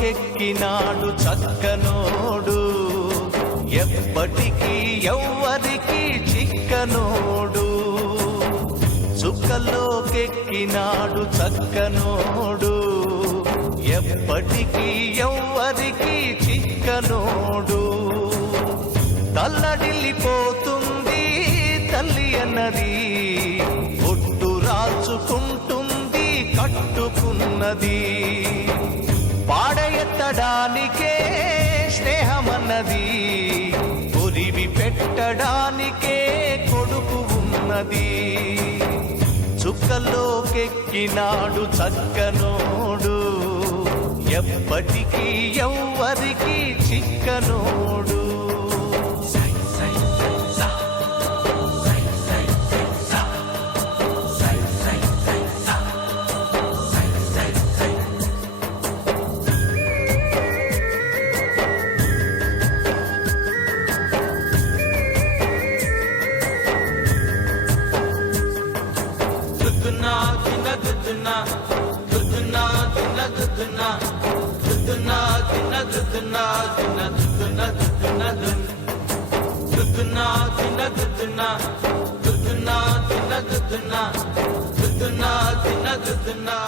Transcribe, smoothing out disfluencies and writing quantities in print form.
చుక్కల్లోకెక్కినాడు చక్కనోడు, ఎప్పటికీ ఎవ్వరికి చిక్కనోడు. చుక్కల్లోకెక్కినాడు చక్కనోడు, ఎప్పటికీ ఎవ్వరికి చిక్కనోడు. తల్లడిల్లిపోతుంది తల్లి అన్నది, ఒట్టు రాచుకుంటుంది కట్టుకున్నది. పాడెత్తడానికే స్నేహమన్నది, కొరివి పెట్టడానికే కొడుకు ఉన్నది. చుక్కల్లోకెక్కినాడు చక్కనోడు, ఎప్పటికీ ఎవ్వరికి చిక్కనోడు. Duduna